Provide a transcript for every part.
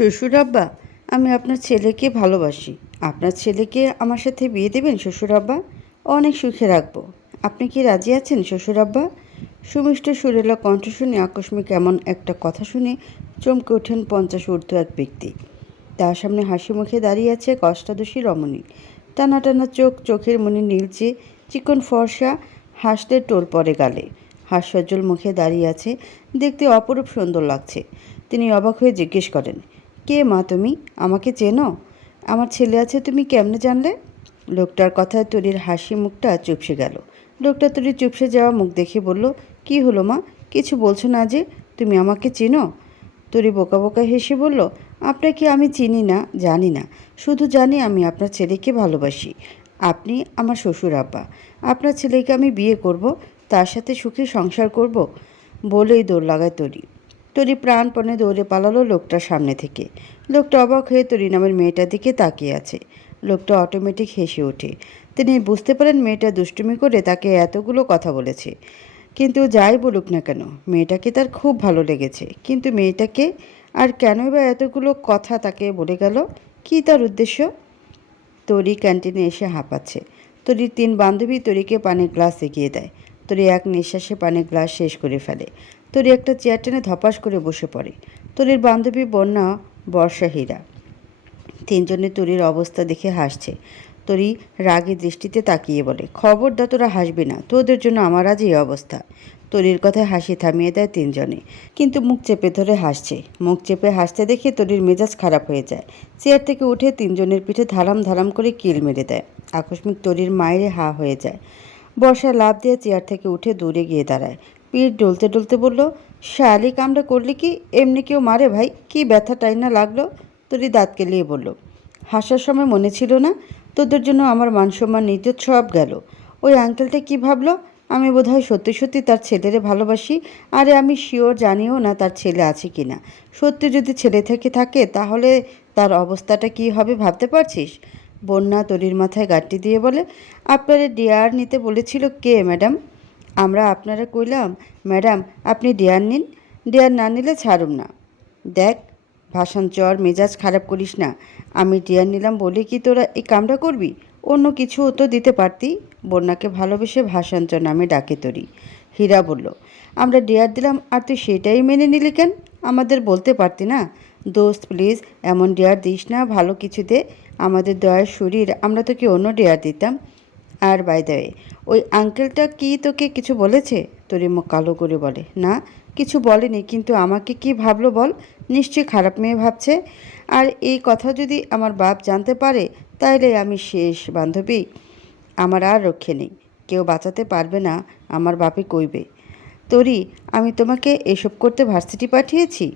শ্বশুর আব্বা, আমি আপনার ছেলেকে ভালোবাসি। আপনার ছেলেকে আমার সাথে বিয়ে দেবেন, শ্বশুর আব্বা? অনেক সুখে রাখব। আপনি কি রাজি আছেন, শ্বশুর আব্বা? সুমিষ্ট সুরেলা কণ্ঠ শুনে আকস্মিক এমন একটা কথা শুনে চমকে ওঠেন পঞ্চাশ ঊর্ধ্ব এক ব্যক্তি। তার সামনে হাসি মুখে দাঁড়িয়ে আছে কষ্টাদোষী রমণী। টানা টানা চোখ, চোখের মনে নীলচে, চিকন ফর্সা, হাসতে টোল পড়ে গালে। হাস্যজ্জ্বল মুখে দাঁড়িয়ে আছে, দেখতে অপরূপ সুন্দর লাগছে। তিনি অবাক হয়ে জিজ্ঞেস করেন কে মা তুমি? আমাকে চেনো? আমার ছেলে আছে, তুমি কেমনে জানলে? লোকটার কথায় তরির হাসি মুখটা চুপসে গেল। লোকটা তরির চুপসে যাওয়া মুখ দেখে বলল, কি হলো মা? কিছু বলছো না যে, তুমি আমাকে চেনো? তরি বোকা বোকা হেসে বলল, আপনাকে আমি চিনি না, জানি না। শুধু জানি আমি আপনার ছেলেকে ভালোবাসি। আপনি আমার শ্বশুর আব্বা আপনার ছেলেকে আমি বিয়ে করব, তার সাথে সুখে সংসার করব বলেই দৌড় লাগায় তরি। তরি প্রাণপণে দৌড়ে পালালো লোকটার সামনে থেকে। লোকটা অবাক হয়ে তরি নামের মেয়েটার দিকে তাকিয়ে আছে। লোকটা অটোমেটিক হেসে ওঠে। তিনি বুঝতে পারেন মেয়েটা দুষ্টুমি করে তাকে এতগুলো কথা বলেছে। কিন্তু যাই বলুক না কেন, মেয়েটাকে তার খুব ভালো লেগেছে। কিন্তু মেয়েটাকে আর কেনই বা এতগুলো কথা তাকে বলে গেল? কী তার উদ্দেশ্য? তরি ক্যান্টিনে এসে হাঁপাচ্ছে। তরির তিন বান্ধবী তরিকে পানির গ্লাস এগিয়ে দেয়। তরি এক নিঃশ্বাসে পানির গ্লাস শেষ করে ফেলে। তরি একটা চেয়ার টেনে ধপাস করে বসে পড়ে। তরির বান্ধবী বন্যা, বর্ষা হীরা। তিনজনে তরির অবস্থা দেখে হাসছে। তরি রাগী দৃষ্টিতে তাকিয়ে বলে খবরদা তোরা হাসবি না, তোদের জন্য আমার আজ এই অবস্থা। তরির কথায় হাসি থামিয়ে দেয় তিনজনে। কিন্তু মুখ চেপে ধরে হাসছে। মুখ চেপে হাসতে দেখে তরির মেজাজ খারাপ হয়ে যায়। চেয়ার থেকে উঠে তিনজনের পিঠে ধারাম ধারাম করে কিল মেরে দেয়। আকস্মিক তরির মায়েরে হা হয়ে যায়। বর্ষা লাভ দিয়ে চেয়ার থেকে উঠে দূরে গিয়ে দাঁড়ায়। পিঠ ডলতে ডলতে বলল, শালি কামটা করলি কি? এমনি কেউ মারে ভাই? কি ব্যথা টাই না লাগল? তরি দাঁত কেলিয়ে বলল, হাসার সময় মনে ছিল না, তোদের জন্য আমার মান সম্মান নিত্য সব গেল। ওই আঙ্কেলটা কি ভাবলো? আমি বোধহয় সত্যি সত্যি তার ছেলেরে ভালোবাসি, আরে আমি শিওর জানিও না তার ছেলে আছে কি না সত্যি যদি ছেলে থেকে থাকে, তাহলে তার অবস্থাটা কি হবে ভাবতে পারছিস? বন্যা তরির মাথায় গাঁটটি দিয়ে বলে, আপনারে ডিয়ার নিতে বলেছিল কে, ম্যাডাম? আমরা আপনারা কইলাম, ম্যাডাম, আপনি ডিয়ার নিন। ডিয়ার না নিলে ছাড়ুম না। দেখ ভাষণ চর, মেজাজ খারাপ করিস না। আমি ডিয়ার নিলাম বলে কি তোরা এই কামটা করবি? অন্য কিছু তো দিতে পারতি। বন্যাকে ভালোবেসে ভাষান্তর নামে ডাকে তরি। হীরা বলল, আমরা ডেয়ার দিলাম, আর তুই সেটাই মেনে নিলি কেন? আমাদের বলতে পারতি না। দোস্ত, প্লিজ, এমন ডিয়ার দিস না, ভালো কিছু দে। আমাদের দয়ার শরীর, আমরা তোকে অন্য ডেয়ার দিতাম। আর বাই দ্য ওই আঙ্কেলটা কি তোকে কিছু বলেছে? তোর মুখ কালো করে বলে। না, কিছু বলেনি, কিন্তু আমাকে কি ভাবলো বল? নিশ্চয়ই খারাপ মেয়ে ভাবছে। আর এই কথা যদি আমার বাপ জানতে পারে, তাইলে আমি শেষ বান্ধবী। আমার আর রক্ষে নেই। কেউ বাঁচাতে পারবে না, আমার বাপে কইবে। তরি, আমি তোমাকে এসব করতে ভার্সিটি পাঠিয়েছি?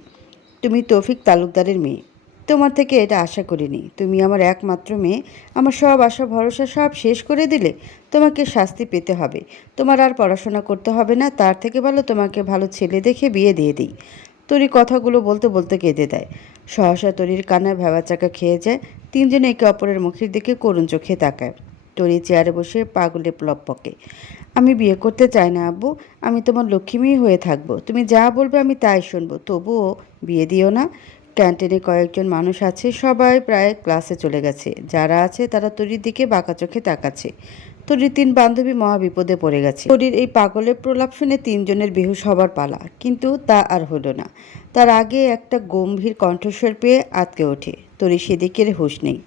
তুমি তৌফিক তালুকদারের মেয়ে। তোমার থেকে এটা আশা করিনি। তুমি আমার একমাত্র মেয়ে। আমার সব আশা, ভরসা সব শেষ করে দিলে তোমাকে শাস্তি পেতে হবে। তোমার আর পড়াশোনা করতে হবে না। তার থেকে ভালো তোমাকে ভালো ছেলে দেখে বিয়ে দিয়ে দিই। তরি কথাগুলো বলতে বলতে কেঁদে দেয়। সহসা তরির ভেবা চাকা খেয়ে যায়। তিনজনে একে অপরের মুখের দিকে করুণ চোখে তাকায়। তরি চেয়ারে বসে পাগলে প্লপকে আমি বিয়ে করতে চাই না, আব্বু। আমি তোমার লক্ষ্মী হয়ে থাকব। তুমি যা বলবে আমি তাই শুনব। তবুও বিয়ে দিও না। ক্যান্টিনে কয়েকজন মানুষ আছে, সবাই প্রায় ক্লাসে চলে গেছে। যারা আছে, তারা তরির দিকে বাঁকা চোখে তাকাচ্ছে। তরির তিন বান্ধবী মহা বিপদে পড়ে গেছে। তরির এই পাগলের প্রলাপ শুনে তিনজনের বেহুশ হবার পালা, কিন্তু তা আর হলো না। তার আগে একটা গম্ভীর কণ্ঠস্বর পেয়ে আটকে ওঠে। তরি সেদিকের হুঁশ নেই।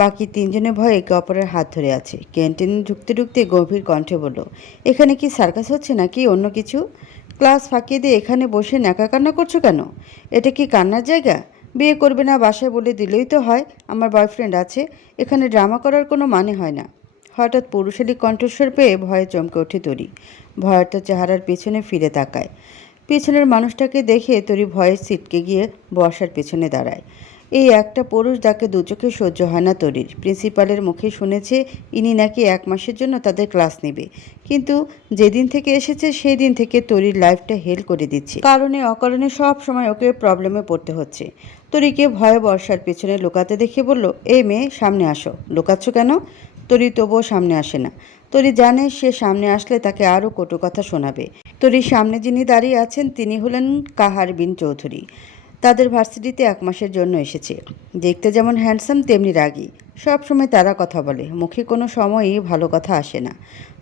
বাকি তিনজনে ভয়ে একে অপরের হাত ধরে আছে। ক্যান্টিনে ঢুকতে ঢুকতে গভীর কণ্ঠে বলল, এখানে কি সার্কাস হচ্ছে নাকি অন্য কিছু? ক্লাস ফাঁকিয়ে দিয়ে এখানে বসে ন্যাকা কান্না করছ কেন? এটা কি কান্নার জায়গা? বিয়ে করবে না বাসায় বলে দিলেই তো হয়, আমার বয়ফ্রেন্ড আছে, এখানে ড্রামা করার কোনো মানে হয় না। হঠাৎ পুরুষালী কণ্ঠস্বর পেয়ে ভয়ে চমকে ওঠে তরি। ভয়ার্ত চেহারার পেছনে ফিরে তাকায়। পেছনের মানুষটাকে দেখে তরি ভয়ে ছিটকে গিয়ে বর্ষার পেছনে দাঁড়ায়। এই একটা পুরুষ যাকে দু চোখে সহ্য হয় না তরির। প্রিন্সিপালের মুখে শুনেছে ইনি নাকি এক মাসের জন্য তাদের ক্লাস নেবে। কিন্তু যেদিন থেকে এসেছে সেই দিন থেকে তরির লাইফটা হেল করে দিচ্ছে। কারণে অকারণে সব সময় ওকে প্রবলেমে পড়তে হচ্ছে। তরিকে ভয়ে বর্ষার পেছনে লুকাতে দেখে বলল, এই মেয়ে, সামনে আসো। লুকাচ্ছ কেন? তরি তবুও সামনে আসে না। তরি জানে সে সামনে আসলে তাকে আরও কটু কথা শোনাবে। তরির সামনে যিনি দাঁড়িয়ে আছেন, তিনি হলেন কাহার বিন চৌধুরী। তাদের ভার্সিটিতে এক মাসের জন্য এসেছে। দেখতে যেমন হ্যান্ডসাম, তেমনি রাগী। সবসময় তারা কথা বলে। মুখে কোনো সময়ই ভালো কথা আসে না।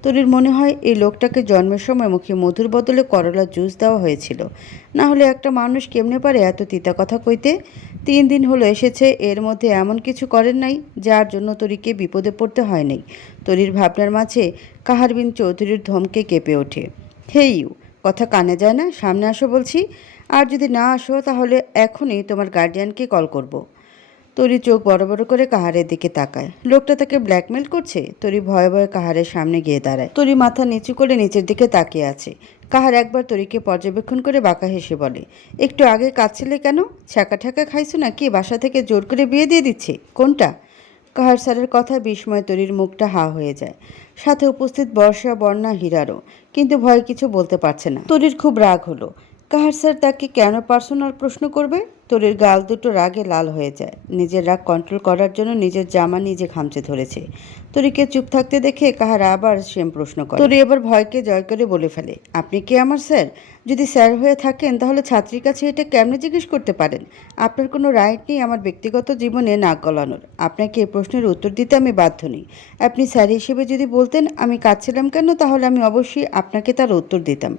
তরির মনে হয়, এই লোকটাকে জন্মের সময় মুখে মধুর বদলে করলা জুস দেওয়া হয়েছিল। না হলে একটা মানুষ কেমনে পারে এত তিতা কথা কইতে? তিন দিন হলো এসেছে, এর মধ্যে এমন কিছু করেন নাই, যার জন্য তরিকে বিপদে পড়তে হয় নাই। তরির ভাবনার মাঝে কাহারবিন চৌধুরীর ধমকে কেঁপে ওঠে। হে ইউ, কথা কানে যায় না? সামনে আসো বলছি। আর যদি না আসো, তাহলে এখনই তোমার গার্ডিয়ানকে কল করব। তরি চোখ বড় বড় করে কাহারের দিকে তাকায়। লোকটা তাকে ব্ল্যাকমেল করছে? তরি ভয়ে ভয়ে কাহারের সামনে গিয়ে দাঁড়ায়। তরি মাথা নিচু করে নিচের দিকে তাকিয়ে আছে। কাহার একবার তরিকে পর্যবেক্ষণ করে বাঁকা হেসে বলে, একটু আগে কাঁদছিলে কেন? ছ্যাঁকা ঠ্যাকা খাইছো না কি বাসা থেকে জোর করে বিয়ে দিয়ে দিচ্ছে। কোনটা? কাহার স্যারের কথা বিস্ময় তরির মুখটা হা হয়ে যায়। সাথে উপস্থিত বর্ষা, বর্ণা, হীরারও। কিন্তু ভয় কিছু বলতে পারছে না। তরির খুব রাগ হলো। কাহার স্যার তাকে কেন পার্সোনাল প্রশ্ন করবে? তোরের গাল দুটো রাগে লাল হয়ে যায়। নিজের রাগ কন্ট্রোল করার জন্য নিজের জামা নিজে খামচে ধরেছে। তরিকে চুপ থাকতে দেখে কাহারা আবার সেম প্রশ্ন করে। তরি এবার ভয়কে জয় করে বলে ফেলে, আপনি কি আমার স্যার? যদি স্যার হয়ে থাকেন, তাহলে ছাত্রীর কাছে এটা কেমনে জিজ্ঞেস করতে পারেন? আপনার কোনো রাইট নেই আমার ব্যক্তিগত জীবনে নাক গলানোর। আপনাকে এই প্রশ্নের উত্তর দিতে আমি বাধ্য নই। আপনি স্যার হিসেবে যদি বলতেন আমি কাঁদছিলাম কেন, তাহলে আমি অবশ্যই আপনাকে তার উত্তর দিতাম।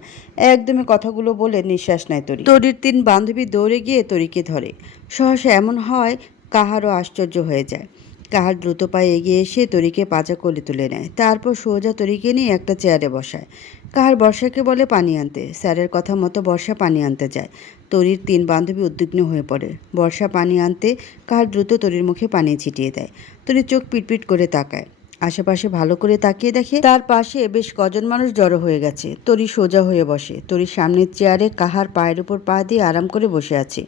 একদমই কথাগুলো বলে নিঃশ্বাস নেয় তরি। তরির তিন বান্ধবী দৌড়ে গিয়ে তরিকে ধরে। সহসা এমন হয় কাহারও আশ্চর্য হয়ে যায়। কাহার দ্রুত পায়ে এগিয়ে এসে তরিকে পাজা কোলে তুলে নেয়। তারপর সোজা তরিকে নিয়ে একটা চেয়ারে বসায়। কাহার বর্ষাকে বলে পানি আনতে। স্যারের কথা মতো বর্ষা পানি আনতে যায়। তরির তিন বান্ধবী উদ্বিগ্ন হয়ে পড়ে। বর্ষা পানি আনতে কাহার দ্রুত তরির মুখে পানি ছিটিয়ে দেয়। তরির চোখ পিটপিট করে তাকায়। আশেপাশে ভালো করে তাকিয়ে দেখে তার পাশে বেশ কজন মানুষ জড়ো হয়ে গেছে। তরি সোজা হয়ে বসে। তরির সামনের চেয়ারে কাহার পায়ের উপর পা দিয়ে আরাম করে বসে আছে।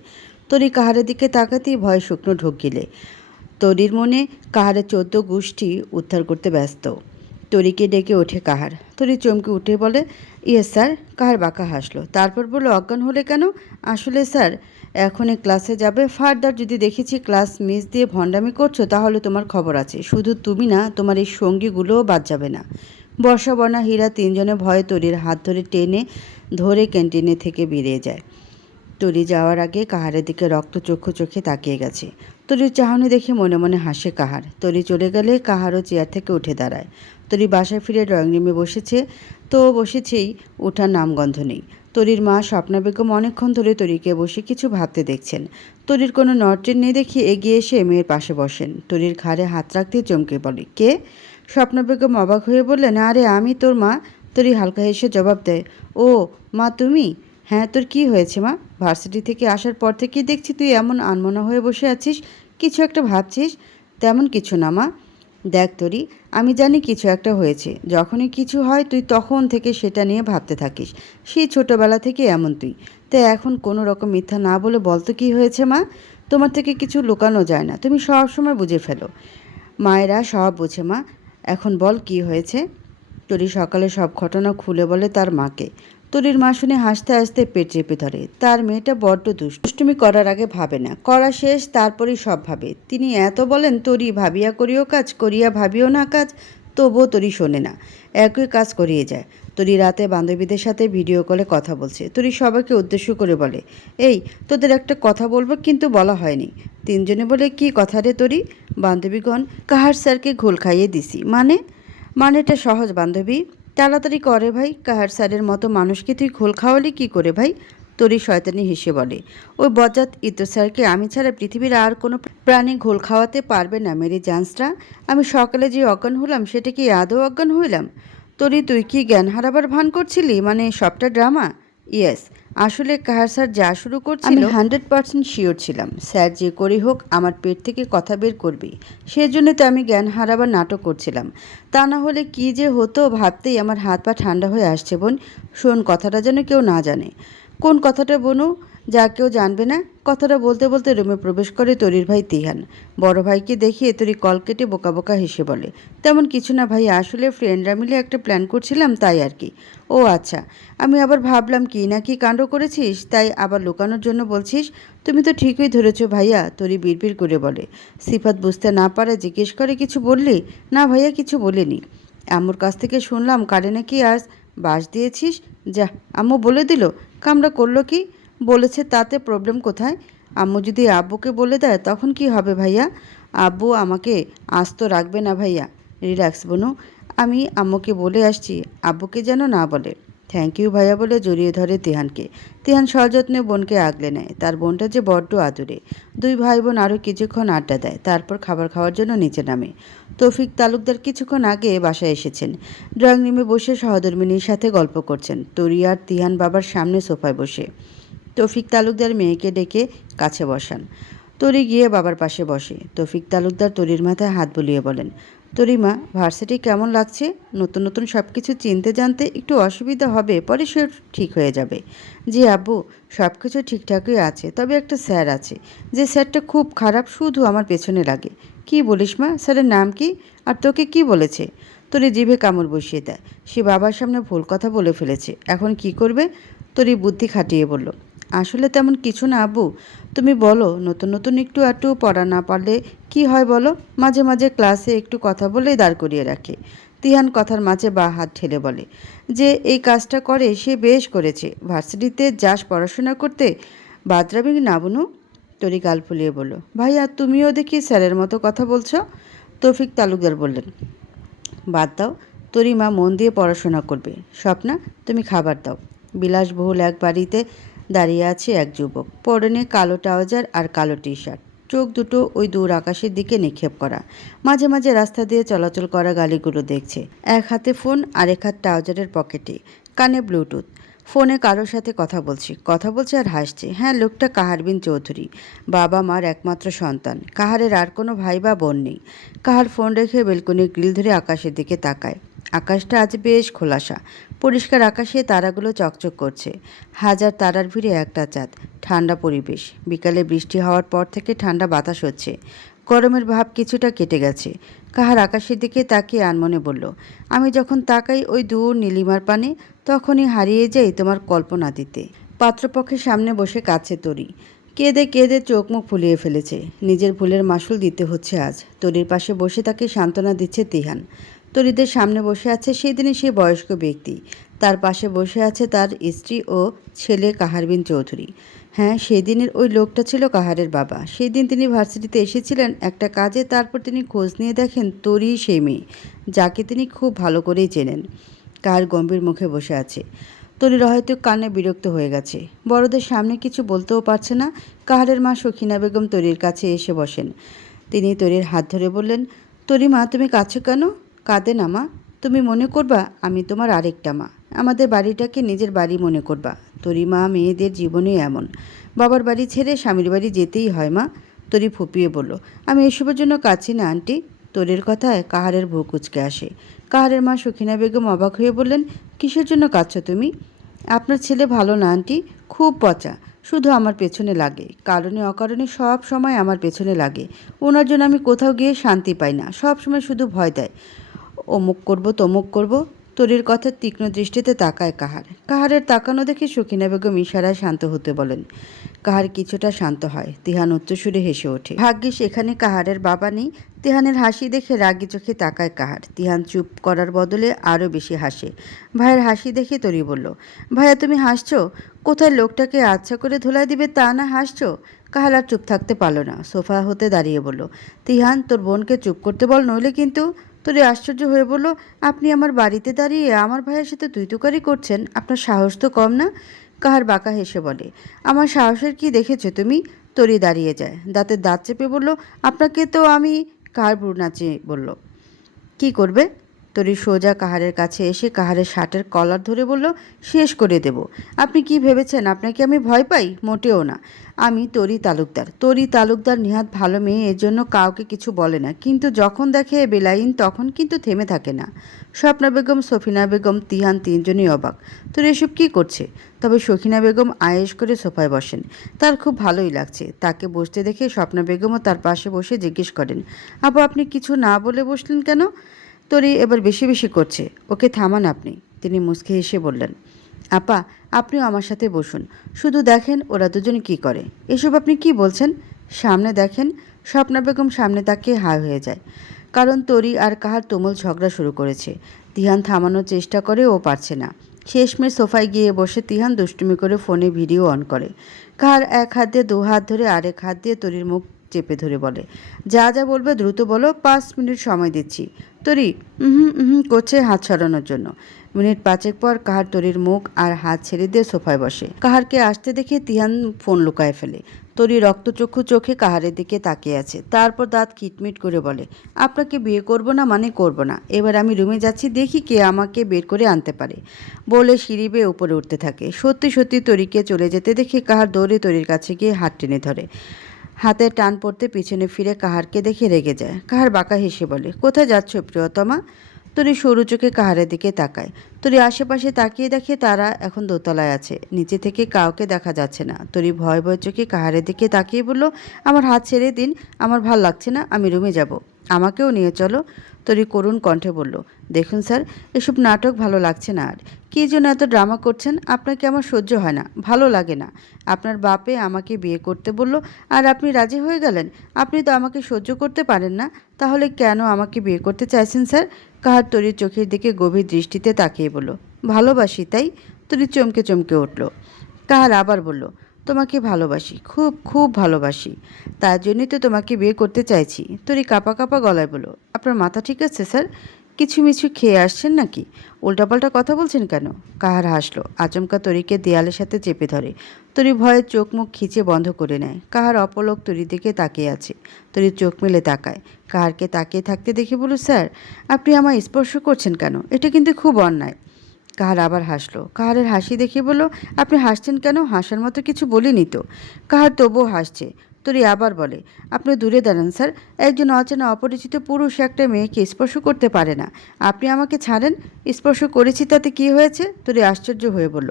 তরি কাহারের দিকে তাকাতেই ভয় শুকনো ঢোক গিলে। তরির মনে কাহারের চোদ্দ গোষ্ঠী উদ্ধার করতে ব্যস্ত। তরিকে ডেকে ওঠে কাহার। তরি চমকে উঠে বলে ইয়ে স্যার, কাহার বাঁকা হাসলো? তারপর বলল, অজ্ঞান হলে কেন? আসলে স্যার, এখনই ক্লাসে যাবে। ফার্দার যদি দেখেছি ক্লাস মিস দিয়ে ভণ্ডামি করছ, তাহলে তোমার খবর আছে। শুধু তুমি না, তোমার এই সঙ্গীগুলোও বাদ যাবে না। বর্ষা হীরা তিনজনে ভয়ে তরির হাত ধরে টেনে ধরে ক্যান্টিনে থেকে বেরিয়ে যায়। তরি যাওয়ার আগে কাহারের দিকে রক্ত চক্ষু চোখে তাকিয়ে গেছে। তরির চাহনি দেখে মনে মনে হাসে কাহার। তরি চলে গেলে কাহারও চেয়ার থেকে উঠে দাঁড়ায়। তরি বাসায় ফিরে ড্রয়িং রুমে বসেছে, তো বসেছেই ওঠার নামগন্ধ নেই। তরির মা স্বপ্না বেগম অনেকক্ষণ ধরে তরিকে বসে কিছু ভাবতে দেখছেন। তরির কোনো নট্রেন নেই দেখে এগিয়ে এসে মেয়ের পাশে বসেন। তরির ঘাড়ে হাত রাখতে চমকে বলে কে? স্বপ্না বেগম অবাক হয়ে বললেন, আরে, আমি তোর মা। তরি হালকা হেসে জবাব দেয়, ও, মা, তুমি? হ্যাঁ তোর কি হয়েছে মা? ভার্সিটি থেকে আসার পর থেকে দেখছি তুই এমন আনমনা হয়ে বসে আছিস, কিছু একটা ভাবছিস? তেমন কিছু না মা। দেখ তোরি, আমি জানি কিছু একটা হয়েছে। যখনই কিছু হয়, তুই তখন থেকে সেটা নিয়ে ভাবতে থাকিস। সেই ছোটবেলা থেকে এমন তুই। তাই এখন কোনো রকম মিথ্যা না বলে বলতো কি হয়েছে মা? তোমার থেকে কিছু লুকানো যায় না। তুমি সব সময় বুঝে ফেলো। মায়েরা সব বোঝে মা। এখন বল কি হয়েছে? তরি সকালে সব ঘটনা খুলে বলে তার মাকে। তরির মা শুনে হাসতে হাসতে পেট চেপে ধরে। তার মেয়েটা বড্ড দুষ্ট। দুষ্টুমি করার আগে ভাবে না। করা শেষ, তারপরেই সব ভাবে। তিনি এত বলেন তরি ভাবিয়া করিও কাজ, করিয়া ভাবিও না কাজ, তবুও তরি শোনে না। একই কাজ করিয়ে যায়। তরি রাতে বান্ধবীদের সাথে ভিডিও কলে কথা বলছে। তরি সবাইকে উদ্দেশ্য করে বলে, এই, তোদের একটা কথা বলব কিন্তু বলা হয়নি। তিনজনে বলে, কি কথা রে তরি বান্ধবীগণ, কাহার স্যারকে ঘোল খাইয়ে দিছি। মানে? মানেটা সহজ বান্ধবী। তাড়াতাড়ি করে ভাই, কাহার স্যারের মতো মানুষকে তুই খোল খাওয়ালি কী করে ভাই? তোরই শয়তানি হেসে বলে। ওই বজাত ইতো স্যারকে আমি ছাড়া পৃথিবীর আর কোনো প্রাণী ঘোল খাওয়াতে পারবে না মেরি জান্সরা। আমি সকালে যে অজ্ঞান হলাম, সেটা কি আদৌ অজ্ঞান হইলাম? তোরই তুই কি জ্ঞান হারাবার ভান করছিলি? মানে সবটা ড্রামা? ইয়েস। আসলে কাহার স্যার যা শুরু করছিল, আমি হান্ড্রেড পার্সেন্ট শিওর ছিলাম। স্যার যে করে হোক, আমার পেট থেকে কথা বের করবি সেজন্য তো আমি জ্ঞান হারাবার নাটক করছিলাম। তা না হলে কি যে হতো ভাবতেই আমার হাত পা ঠান্ডা হয়ে আসছে বোন। শোন, কথাটা যেন কেউ না জানে। কোন কথাটা বনু? যা কেউ জানবে না, কথাটা বলতে বলতে রুমে প্রবেশ করে তরির ভাই তিহান। বড় ভাইকে দেখিয়ে তরি কল কেটে বোকা বোকা হেসে বলে, তেমন কিছু না ভাই, আসলে ফ্রেন্ডরা মিলে একটা প্ল্যান করছিলাম, তাই আর কি। ও আচ্ছা আমি আবার ভাবলাম কি না কি কাণ্ড করেছিস, তাই আবার লুকানোর জন্য বলছিস, তুমি তো ঠিকই ধরেছ ভাইয়া, তরি বিড়বিড় করে বলে। সিফাত বুঝতে না পারে জিজ্ঞেস করে, কিছু বললি? না ভাইয়া, কিছু বলিনি। আম্মুর কাছ থেকে শুনলাম, কারে নাকি আজ বাস দিয়েছিস? যা, আম্মু বলে দিল। কামড়া করল কি? বলেছে, তাতে প্রবলেম কোথায়? আম্মু যদি আব্বুকে বলে দেয়, তখন কি হবে ভাইয়া? আব্বু আমাকে আস্ত রাখবে না ভাইয়া। রিল্যাক্স বনু, আমি আম্মুকে বলে আসছি, আব্বুকে যেন না বলে। থ্যাংক ইউ ভাইয়া বলে জড়িয়ে ধরে তিহানকে। তিহান সযত্নে বোনকে আগলে নেয়। তার বোনটা যে বড্ড আদুরে। দুই ভাই বোন আরও কিছুক্ষণ আড্ডা দেয়। তারপর খাবার খাওয়ার জন্য নিচে নামে। তৌফিক তালুকদার কিছুক্ষণ আগে বাসায় এসেছেন। ড্রয়িং রুমে বসে সহধর্মিনীর সাথে গল্প করছেন। তরি আর তিহান বাবার সামনে সোফায় বসে। তৌফিক তালুকদার মেয়েকে ডেকে কাছে বসান। তরি গিয়ে বাবার পাশে বসে। তৌফিক তালুকদার তরির মাথায় হাত বুলিয়ে বলেন, তরিমা, ভার্সিটি কেমন লাগছে? নতুন নতুন সব কিছু চিনতে, জানতে একটু অসুবিধা হবে, পরে সে ঠিক হয়ে যাবে। জি আব্বু সব কিছু ঠিকঠাকই আছে, তবে একটা স্যার আছে। যে স্যারটা খুব খারাপ, শুধু আমার পেছনে লাগে। কি বলিস মা, স্যারের নাম কি? আর তোকে কি বলেছে? তোরে জিভে কামড় বসিয়ে দেয়। সে বাবার সামনে ভুল কথা বলে ফেলেছে। এখন কি করবে? তোরই বুদ্ধি খাটিয়ে বলল আসলে তেমন কিছু না, আব্বু। তুমি বলো, নতুন নতুন একটু একটু পড়া না পারলে কি হয় বলো? মাঝে মাঝে ক্লাসে একটু কথা বলেই দাঁড় করিয়ে রাখে। তিহান কথার মাঝে বা হাত ঠেলে বলে, যে এই কাজটা করে, সে বেশ করেছে। ভার্সিটিতে যাস পড়াশোনা করতে, বাদরাবি না বুনু? তরি গাল ফুলিয়ে বলল ভাইয়া তুমিও দেখি স্যারের মতো কথা বলছো? তৌফিক তালুকদার বললেন, বাদ দাও তোরই মা মন দিয়ে পড়াশোনা করবে। স্বপ্না, তুমি খাবার দাও। বিলাসবহুল এক বাড়িতে দাঁড়িয়ে আছে এক যুবক। পরনে কালো ট্রাউজার আর কালো টি শার্ট চোখ দুটো ওই দূর আকাশের দিকে নিক্ষেপ করা। মাঝে মাঝে রাস্তা দিয়ে চলাচল করা গাড়িগুলো দেখছে। এক হাতে ফোন আর এক হাত ট্রাউজারের পকেটে। কানে ব্লুটুথ। ফোনে কারোর সাথে কথা বলছি। কথা বলছে আর হাসছে। হ্যাঁ লোকটা কাহারবিন চৌধুরী। বাবা, মার একমাত্র সন্তান। কাহারের আর কোনো ভাই বা বোন নেই। কাহার ফোন রেখে বেলকনির গ্রিল ধরে আকাশের দিকে তাকায়। আকাশটা আজ বেশ খোলাসা। পরিষ্কার আকাশে তারাগুলো চকচক করছে। হাজার তারার ভিড়ে একটা চাঁদ। ঠান্ডা পরিবেশ। বিকালে বৃষ্টি হওয়ার পর থেকে ঠান্ডা বাতাস হচ্ছে। গরমের ভাব কিছুটা কেটে গেছে। কাহার আকাশের দিকে তাকিয়ে আনমনে বলল, আমি যখন তাকাই ওই দূর নীলিমার পানে, তখনই হারিয়ে যাই তোমার কল্পনা দিতে। পাত্রপক্ষের সামনে বসে কাছে তরি। কেঁদে কেঁদে চোখ মুখ ফুলিয়ে ফেলেছে। নিজের ভুলের মাসুল দিতে হচ্ছে আজ। তরির পাশে বসে তাকে সান্ত্বনা দিচ্ছে তিহান। তরিদের সামনে বসে আছে সেই দিনে সে বয়স্ক ব্যক্তি। তার পাশে বসে আছে তার স্ত্রী ও ছেলে কাহারবিন চৌধুরী। হ্যাঁ সেদিনের ওই লোকটা ছিল কাহারের বাবা। সেই দিন তিনি ভার্সিটিতে এসেছিলেন একটা কাজে, তারপর তিনি খোঁজ নিয়ে দেখেন তরি সেই মেয়ে, যাকে তিনি খুব ভালো করেই চেনেন। কাহার গম্ভীর মুখে বসে আছে। তরির হয়তো কানে বিরক্ত হয়ে গেছে। বড়দের সামনে কিছু বলতেও পারছে না। কাহারের মা সখিনা বেগম তরির কাছে এসে বসেন। তিনি তরির হাত ধরে বললেন, তরি মা, তুমি কাছে কেন? কাঁদে না, মা? তুমি মনে করবা আমি তোমার আরেকটা মা। আমাদের বাড়িটাকে নিজের বাড়ি মনে করবা। তরি মা মেয়েদের জীবনে এমন। বাবার বাড়ি ছেড়ে স্বামীর বাড়ি যেতেই হয়, মা। তরি ফুপিয়ে বলল, আমি এসবের জন্য কাছি না, আন্টি। তোরের কথায় কাহারের ভূ কুচকে আসে। কাহারের মা সখিনা বেগম অবাক হয়ে বললেন, কিসের জন্য কাঁদছ তুমি? আপনার ছেলে ভালো না, আন্টি। খুব পচা। শুধু আমার পেছনে লাগে। কারণে অকারণে সব সময় আমার পেছনে লাগে। ওনার জন্য আমি কোথাও গিয়ে শান্তি পাই না। সব সময় শুধু ভয় দেয়। অমুক করব, তমুক করব, তরির কথা তীক্ষ্ণ দৃষ্টিতে তাকায় কাহার। কাহারের তাকানো দেখে সখিনা বেগম ইশারায় শান্ত হতে বলেন, কাহার কিছুটা শান্ত হয়, তিহান উচ্চসুরে হেসে ওঠে। ভাগ্যিস এখানে কাহারের বাবা নেই, তিহানের হাসি দেখে রাগি চোখে তাকায় কাহার। তিহান চুপ করার বদলে আরও বেশি হাসে। ভাইয়ের হাসি দেখে তরি বলল, ভাইয়া, তুমি হাসছো? কোথায় লোকটাকে আচ্ছা করে ধুলাই দিবে তা না হাসছো? কাহার আর চুপ থাকতে পারল না। সোফা হতে দাঁড়িয়ে বলল, তিহান, তোর বোনকে চুপ করতে বল, নইলে কিন্তু তোরে আশ্চর্য হয়ে বলল, আপনি আমার বাড়িতে দাঁড়িয়ে আমার ভাইয়ের সাথে তুই তুকারি করছেন, আপনার সাহস তো কম না? কাহার বাঁকা হেসে বলে, আমার সাহসের কি দেখেছ তুমি? তরি দাঁড়িয়ে যায়। দাঁতের দাঁত চেপে বলল, আপনাকে তো আমি কার ব্রু নাচে বলল, কি করবে? তরি সোজা কাহারের কাছে এসে কাহারের শার্টের কলার ধরে বলল, শেষ করে দেব। আপনি কি ভেবেছেন? আপনাকে আমি ভয় পাই? মোটেও না। আমি তরি তালুকদার। তরি তালুকদার নিহাত ভালো মেয়ে এর জন্য কাউকে কিছু বলে না। কিন্তু যখন দেখে বেলাইন, তখন কিন্তু থেমে থাকে না। স্বপ্না বেগম, সফিনা বেগম, তিহান তিনজনই অবাক। তোর এসব কী করছে? তবে সখিনা বেগম আয়েশ করে সোফায় বসেন। তার খুব ভালোই লাগছে। তাকে বসতে দেখে স্বপ্না বেগমও তার পাশে বসে জিজ্ঞেস করেন, আপু, আপনি কিছু না বলে বসলেন কেন? তরি এবার বেশি বেশি করছে। ওকে থামান আপনি, তিনি মুসকে হেসে বললেন। আপা, আপনিও আমার সাথে বসুন। শুধু দেখেন ওরা দুজনে কি করে। এসব আপনি কি বলছেন? সামনে দেখেন, স্বপ্না বেগম সামনে তাকিয়ে হায় হয়ে যায়। কারণ তরি আর কাহার তুমুল ঝগড়া শুরু করেছে। দিহান থামানোর চেষ্টা করে ও পারছে না। শেষমেশ সোফায় গিয়ে বসে তিহান দুষ্টুমি করে ফোনে ভিডিও অন করে। কার এক হাত দিয়ে দু হাত ধরে আরেক হাত দিয়ে তরির মুখ চেপে ধরে বলে। যা যা বলবে দ্রুত বলো, পাঁচ মিনিট সময় দিচ্ছি। তরি হুম হুম করছে হাত সরানোর জন্য। মিনিট পাঁচেক পর কাহার তরির মুখ আর হাত ছেড়ে দিয়ে সোফায় বসে। কাহারকে আসতে দেখে তিহান ফোন লুকায় ফেলে। তরি রক্তচক্ষু চোখে কাহারের দিকে তাকিয়ে আছে। তারপর দাঁত কিটমিট করে বলে, আপনাকে বিয়ে করব না মানে করব না। এবার আমি রুমে যাচ্ছি, দেখি কে আমাকে বের করে আনতে পারে। বলে সিঁড়ি বেয়ে উপরে উঠতে থাকে। সত্যি সত্যি তরিকে চলে যেতে দেখে কাহার দৌড়ে তরির কাছে গিয়ে হাত টেনে ধরে। হাতে টান পড়তে পিছনে ফিরে কাহারকে দেখে রেগে যায়। কাহার বাঁকা হেসে বলে, কোথায় যাচ্ছ প্রিয়তমা? তরি সরু চোখে কাহারের দিকে তাকায়। তরি আশেপাশে তাকিয়ে দেখে তারা এখন দোতলায় আছে। নিচে থেকে কাউকে দেখা যাচ্ছে না। তরি ভয় ভয় চোখে কাহারের দিকে তাকিয়ে বলল, আমার হাত ছেড়ে দিন, আমার ভালো লাগছে না, আমি রুমে যাব। আমাকেও নিয়ে চলো। তরি করুণ কণ্ঠে বলল, দেখুন স্যার, এসব নাটক ভালো লাগছে না আর। কী জন্য এত ড্রামা করছেন, আপনাকে আমার সহ্য হয় না, ভালো লাগে না। আপনার বাপে আমাকে বিয়ে করতে বলল, আর আপনি রাজি হয়ে গেলেন। আপনি তো আমাকে সহ্য করতে পারেন না। তাহলে কেন আমাকে বিয়ে করতে চাইছেন স্যার? কাহার তরির চোখের দিকে গভীর দৃষ্টিতে তাকিয়ে বলল, ভালোবাসি তাই? তরি চমকে চমকে উঠল। কাহার আবার বলল তোমাকে ভালোবাসি, খুব খুব ভালোবাসি। তার জন্যই তো তোমাকে বিয়ে করতে চাইছি। তরি কাপা কাপা গলায় বলো আপনার মাথা ঠিক আছে, স্যার? কিছু মিছু খেয়ে আসছেন নাকি? উল্টাপাল্টা কথা বলছেন কেন? কাহার হাসলো। আচমকা তরিকে দেয়ালের সাথে চেপে ধরে। তরি ভয়ে চোখ মুখ খিচে বন্ধ করে নেয়। কাহার অপলক তরি দিকে তাকিয়ে আছে। তরি চোখ মেলে তাকায়। কাহারকে তাকিয়ে থাকতে দেখে বলো স্যার, আপনি আমায় স্পর্শ করছেন কেন? এটা কিন্তু খুব অন্যায়। কাহার আবার হাসলো। কাহারের হাসি দেখে বলল, আপনি হাসছেন কেন? হাসার মতো কিছু বলিনি তো। কাহার তবুও হাসছে। তরি আবার বলে, আপনি দূরে দাঁড়ান স্যার। একজন অচেনা অপরিচিত পুরুষ একটা মেয়েকে স্পর্শ করতে পারে না। আপনি আমাকে ছাড়েন? স্পর্শ করেছি তাতে কি হয়েছে? তরি আশ্চর্য হয়ে বলল,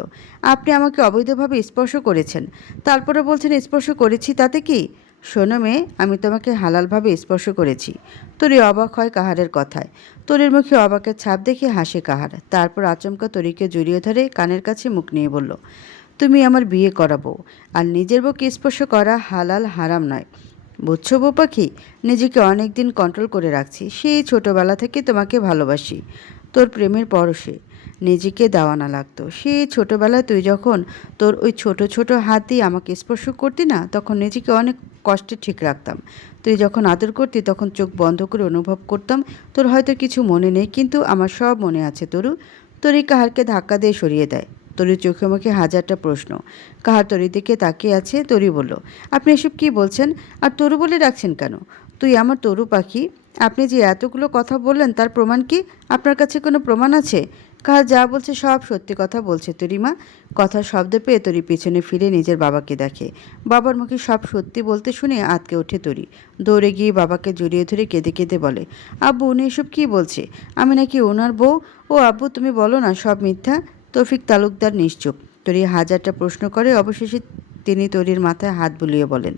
আপনি আমাকে অবৈধভাবে স্পর্শ করেছেন। তারপরে বলছেন, স্পর্শ করেছি তাতে কি শোনো মেয়ে, আমি তোমাকে হালালভাবে স্পর্শ করেছি। তরি অবাক হয় কাহারের কথায়। তরির মুখে অবাকের ছাপ দেখে হাসে কাহার। তারপর আচমকা তরিকে জড়িয়ে ধরে কানের কাছে মুখ নিয়ে বলল, তুমি আমার বিয়ে করাবো, আর নিজের বউকে স্পর্শ করা হালাল হারাম নয়। বুঝছ বউ পাখি, নিজেকে অনেক দিন কন্ট্রোল করে রাখছি, সেই ছোটবেলা থেকে তোমাকে ভালোবাসি। তোর প্রেমের পরশে নিজেকে দেওয়ানা লাগতো। সেই ছোটবেলায় তুই যখন তোর ওই ছোট ছোট হাত দিয়ে আমাকে স্পর্শ করতি না, তখন নিজেকে অনেক কষ্টে ঠিক রাখতাম। তুই যখন আদর করতি, তখন চোখ বন্ধ করে অনুভব করতাম, তোর হয়তো কিছু মনে নেই, কিন্তু আমার সব মনে আছে, তরু। তরি কাহারকে ধাক্কা দিয়ে সরিয়ে দেয়। তরির চোখে মুখে হাজারটা প্রশ্ন। কাহার তরির দিকে তাকিয়ে আছে তরি বলল, আপনি এসব কি বলছেন? আর তরু বলে রাখছেন কেন? তুই আমার তরু পাখি। আপনি যে এতগুলো কথা বললেন, তার প্রমাণ কি? আপনার কাছে কোনো প্রমাণ আছে? কাল যা বলছে সব সত্যি কথা বলছে তরিমা। কথার শব্দ পেয়ে তরি পিছনে ফিরে নিজের বাবাকে দেখে। বাবার মুখে সব সত্যি বলতে শুনে আতকে ওঠে তরি। দৌড়ে গিয়ে বাবাকে জড়িয়ে ধরে কেঁদে কেঁদে বলে, আব্বু, উনি এসব কী বলছে? আমি নাকি ওনার বউ? ও আব্বু, তুমি বলো না, সব মিথ্যা? তৌফিক তালুকদার নিশ্চুপ। তরি হাজারটা প্রশ্ন করে, অবশেষে তিনি তরির মাথায় হাত বুলিয়ে বলেন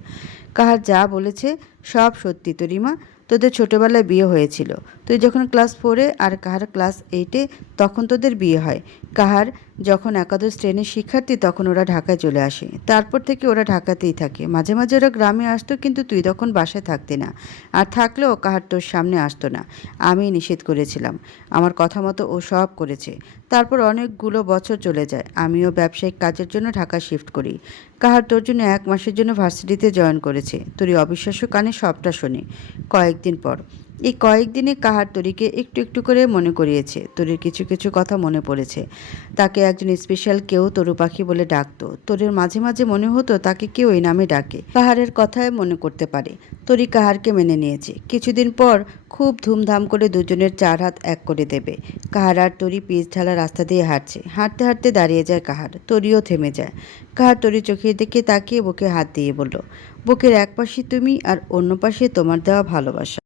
কাহার যা বলেছে সব সত্যি তরিমা। তোদের ছোটবেলায় বিয়ে হয়েছিল। তুই যখন ক্লাস ফোরে আর কাহার ক্লাস এইটে, তখন তোদের বিয়ে হয়। কাহার যখন একাদশ শ্রেণির শিক্ষার্থী, তখন ওরা ঢাকায় চলে আসে। তারপর থেকে ওরা ঢাকাতেই থাকে। মাঝে মাঝে ওরা গ্রামে আসতো, কিন্তু তুই তখন বাসায় থাকতি না। আর থাকলেও কাহার তোর সামনে আসতো না। আমি নিষেধ করেছিলাম। আমার কথা মতো ও সব করেছে। তারপর অনেকগুলো বছর চলে যায়। আমিও ব্যবসায়িক কাজের জন্য ঢাকা শিফট করি। কাহার তোর জন্য এক মাসের জন্য ভার্সিটিতে জয়েন করেছে। তোরই অবিশ্বাস্য কানে সবটা শুনি। কয়েকদিন পর। এই কয়েকদিনে কাহার তরিকে একটু একটু করে মনে করিয়েছে। তরির কিছু কিছু কথা মনে পড়েছে। তাকে একজন স্পেশাল কেউ তরু পাখি বলে ডাকতো। তরির মাঝে মাঝে মনে হতো তাকে কেউ এই নামে ডাকে। কাহারের কথায় মনে করতে পারে। তরি কাহারকে মেনে নিয়েছে। কিছুদিন পর খুব ধুমধাম করে দুজনের চার হাত এক করে দেবে। কাহার আর তরি পিচ ঢালা রাস্তা দিয়ে হাঁটছে। হাঁটতে হাঁটতে দাঁড়িয়ে যায় কাহার। তরিও থেমে যায়। কাহার তরি চোখের দিকে তাকিয়ে বুকে হাত দিয়ে বলল, বুকের এক পাশে তুমি আর অন্য পাশে তোমার দেওয়া ভালোবাসা।